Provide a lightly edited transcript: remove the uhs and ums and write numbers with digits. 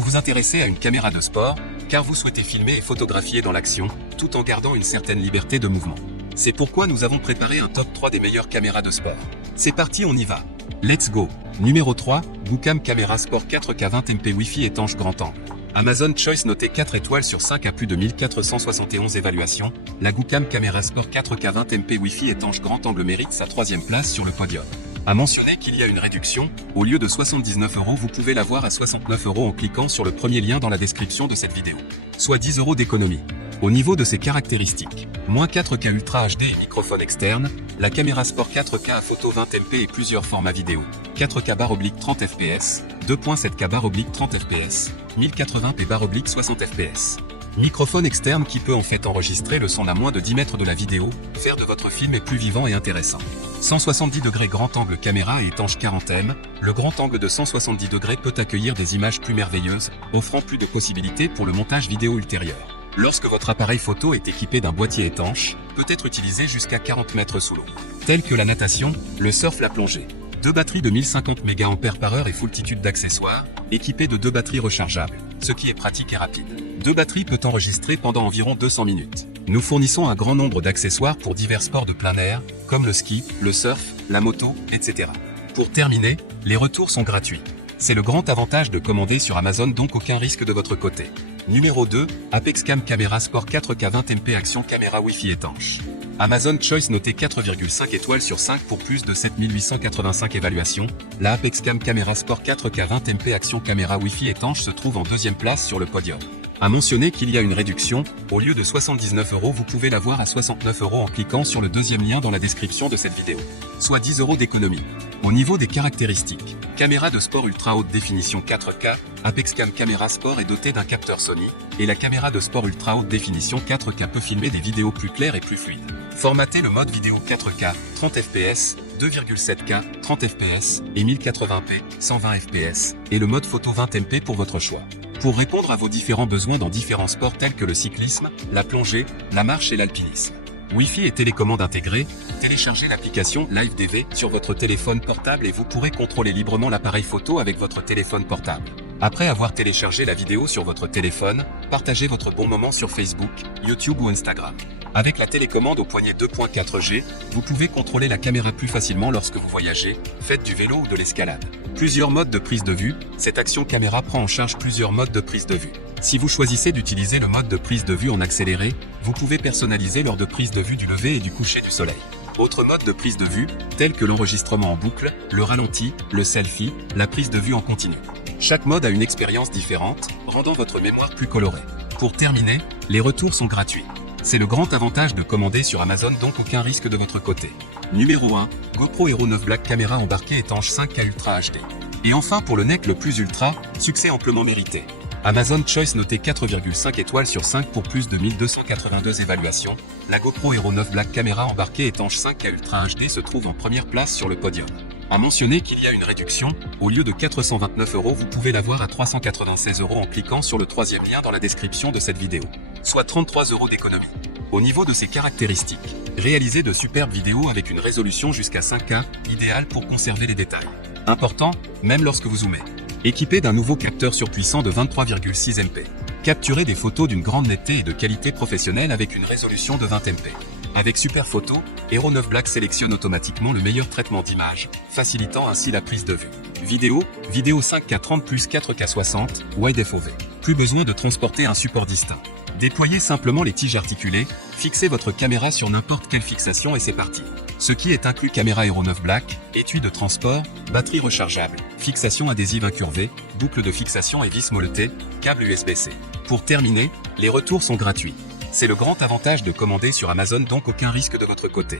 Vous vous intéressez à une caméra de sport, car vous souhaitez filmer et photographier dans l'action, tout en gardant une certaine liberté de mouvement. C'est pourquoi nous avons préparé un top 3 des meilleures caméras de sport. C'est parti, on y va. Let's go. Numéro 3, Goocam Camera Sport 4K 20MP Wi-Fi étanche grand angle. Amazon Choice noté 4 étoiles sur 5 à plus de 1471 évaluations, la Goocam Camera Sport 4K 20MP Wi-Fi étanche grand angle mérite sa 3e place sur le podium. À mentionner qu'il y a une réduction, au lieu de 79 €, vous pouvez l'avoir à 69 € en cliquant sur le premier lien dans la description de cette vidéo. Soit 10 € d'économie. Au niveau de ses caractéristiques, moins 4K Ultra HD et microphone externe, la caméra Sport 4K à photo 20MP et plusieurs formats vidéo, 4K 30 fps, 2.7K 30 fps, 1080p 60 fps. Microphone externe qui peut en fait enregistrer le son à moins de 10 mètres de la vidéo, faire de votre film plus vivant et intéressant. 170 degrés grand angle caméra et étanche 40mm, le grand angle de 170 degrés peut accueillir des images plus merveilleuses, offrant plus de possibilités pour le montage vidéo ultérieur. Lorsque votre appareil photo est équipé d'un boîtier étanche, peut être utilisé jusqu'à 40 mètres sous l'eau. Tels que la natation, le surf, la plongée. 2 batteries de 1050 mAh et foultitude d'accessoires, équipées de 2 batteries rechargeables, ce qui est pratique et rapide. 2 batteries peut enregistrer pendant environ 200 minutes. Nous fournissons un grand nombre d'accessoires pour divers sports de plein air, comme le ski, le surf, la moto, etc. Pour terminer, les retours sont gratuits. C'est le grand avantage de commander sur Amazon, donc aucun risque de votre côté. Numéro 2, ApexCam Camera Sport 4K 20MP Action Caméra Wi-Fi étanche. Amazon Choice noté 4,5 étoiles sur 5 pour plus de 7885 évaluations, la ApexCam Camera Sport 4K 20MP Action Caméra Wi-Fi étanche se trouve en 2e place sur le podium. À mentionner qu'il y a une réduction, au lieu de 79 €, vous pouvez l'avoir à 69 € en cliquant sur le 2e lien dans la description de cette vidéo. Soit 10 € d'économie. Au niveau des caractéristiques, caméra de sport ultra haute définition 4K, ApexCam Camera Sport est dotée d'un capteur Sony, et la caméra de sport ultra haute définition 4K peut filmer des vidéos plus claires et plus fluides. Formatez le mode vidéo 4K, 30 fps, 2,7K, 30 fps, et 1080p, 120 fps, et le mode photo 20MP pour votre choix. Pour répondre à vos différents besoins dans différents sports tels que le cyclisme, la plongée, la marche et l'alpinisme. Wi-Fi et télécommande intégrée, téléchargez l'application LiveDV sur votre téléphone portable et vous pourrez contrôler librement l'appareil photo avec votre téléphone portable. Après avoir téléchargé la vidéo sur votre téléphone, partagez votre bon moment sur Facebook, YouTube ou Instagram. Avec la télécommande au poignet 2.4G, vous pouvez contrôler la caméra plus facilement lorsque vous voyagez, faites du vélo ou de l'escalade. Plusieurs modes de prise de vue, cette action caméra prend en charge plusieurs modes de prise de vue. Si vous choisissez d'utiliser le mode de prise de vue en accéléré, vous pouvez personnaliser l'heure de prise de vue du lever et du coucher du soleil. Autres modes de prise de vue, tels que l'enregistrement en boucle, le ralenti, le selfie, la prise de vue en continu. Chaque mode a une expérience différente, rendant votre mémoire plus colorée. Pour terminer, les retours sont gratuits. C'est le grand avantage de commander sur Amazon, donc aucun risque de votre côté. Numéro 1, GoPro Hero 9 Black caméra embarquée étanche 5K Ultra HD. Et enfin pour le NEC le plus ultra, succès amplement mérité. Amazon Choice noté 4,5 étoiles sur 5 pour plus de 1282 évaluations, la GoPro Hero 9 Black caméra embarquée étanche 5K Ultra HD se trouve en première place sur le podium. À mentionner qu'il y a une réduction, au lieu de 429 €, vous pouvez l'avoir à 396 € en cliquant sur le 3e lien dans la description de cette vidéo. Soit 33 € d'économie. Au niveau de ses caractéristiques, réalisez de superbes vidéos avec une résolution jusqu'à 5K, idéale pour conserver les détails. Important, même lorsque vous zoomez. Équipé d'un nouveau capteur surpuissant de 23,6 MP. Capturez des photos d'une grande netteté et de qualité professionnelle avec une résolution de 20 MP. Avec Super Photo, Hero 9 Black sélectionne automatiquement le meilleur traitement d'image, facilitant ainsi la prise de vue. Vidéo 5K 30 plus 4K 60, Wide FOV. Plus besoin de transporter un support distinct. Déployez simplement les tiges articulées, fixez votre caméra sur n'importe quelle fixation et c'est parti. Ce qui est inclus: caméra Hero 9 Black, étui de transport, batterie rechargeable, fixation adhésive incurvée, boucle de fixation et vis moletée, câble USB-C. Pour terminer, les retours sont gratuits. C'est le grand avantage de commander sur Amazon, donc aucun risque de votre côté.